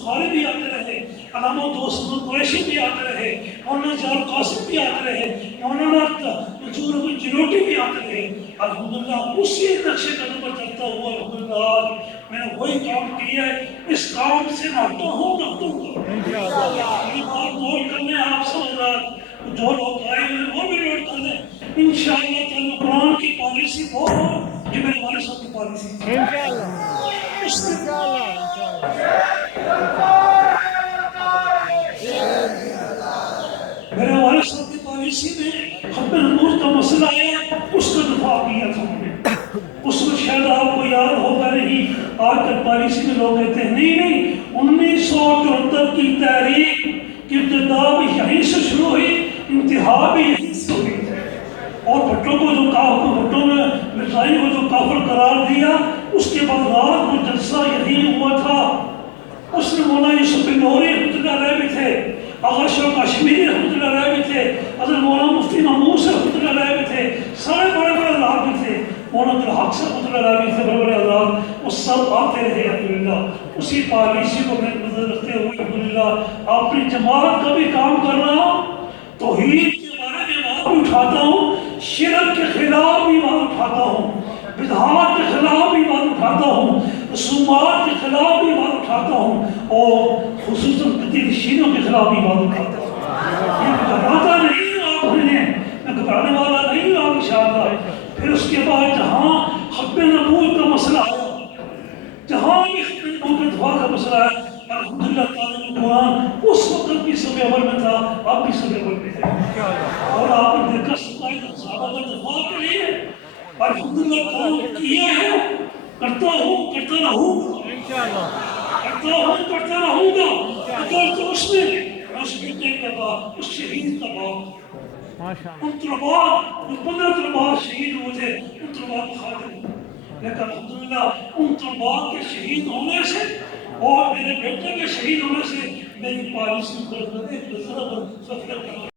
بخاری بھی آتے رہے، علامہ دوست قریشی بھی آتے رہے، مولانا جلال قاسم بھی آتے رہے، مولانا منصور احمد جلوٹی بھی آتے رہے۔ الحمدللہ اسی نقشے قدم پر چلتا ہوا الحمدللہ آج میں نے وہی کام کیا ہے، اس کام سے نہ ہٹتا ہوں نہ ہٹوں گا۔ یہ بات نوٹ کر لیں آپ سمجھدار، جو لوگ آئے ہوئے وہ بھی نوٹ کر لیں۔ انشاءاللہ تعالیٰ قرآن کی پالیسی وہ ہو جو میرے والد صاحب کی پالیسی تھی۔ میرے والد صاحب کی پالیسی میں ختم نبوت کا مسئلہ ہے، اس کا دفاع کیا تھا ہم نے۔ اس میں شاید آپ کو یاد ہوگا نہیں، آج تک پالیسی میں لوگ کہتے ہیں نہیں 1974 کی تحریک کی ابتدا بھی یہیں سے شروع ہوئی، انتہا بھی یہیں سے ہوئی، اور بھٹو کو جو بھٹو نے مرزائی کو جو کافر قرار دیا، اس کے بعد رات کو جلسہ یہیں ہوا تھا۔ اس میں مولانا یوسف بن نوری رحمۃ اللہ علیہ بھی تھے، آغا شاہ کشمیری رحمۃ اللہ علیہ بھی تھے، حضرت مولانا مفتی محمود رحمۃ اللہ علیہ بھی تھے، سارے بڑے بڑے حضرات بھی تھے، مولانا عبدالحق رحمۃ اللہ علیہ بھی تھے، بڑے بڑے حضرات، وہ سب آتے رہے الحمدللہ۔ اسی پالیسی کو میں نظر رکھتے ہوئے الحمدللہ اپنی جماعت کا بھی کام کر رہا ہوں، توحید کے بارے میں بات بھی اٹھاتا ہوں، شرک کے خلاف بھی بات اٹھاتا ہوں، بدعات کے خلاف بھی بات اٹھاتا ہوں، رسومات کے خلاف بھی بات اٹھاتا ہوں، اور خصوصاً قدیر شینوں کے خلاف بھی بات اٹھاتا ہوں۔ یہ گھبراتا نہیں ہوں آپ نے، میں گھبرانے والا نہیں ہوں آپ انشاءاللہ۔ پھر اس کے بعد جہاں ختم نبوت کا مسئلہ آیا، جہاں بھی ختم نبوت کے دفاع کا مسئلہ آیا، الحمدللہ تعالیٰ قرآن اس وقت بھی سب عمل میں تھا، آپ بھی سب عمل میں تھے، اور آپ نے دیکھا صحابہ کا دفاع کے لیے الحمدللہ کام کیا ہے، کرتا ہوں کرتا رہوں گا، کرتا ہوں کرتا رہوں گا۔ اگر تو اس میں اس بیٹے کا باپ، اس شہید کا باپ، ان طلباء، ان 15 طلباء شہید ہوئے تھے، ان طلباء کو خاتم، لیکن الحمدللہ ان طلباء کے شہید ہونے سے اور میرے بیٹے کے شہید ہونے سے میری پالیسی پر ایک نظر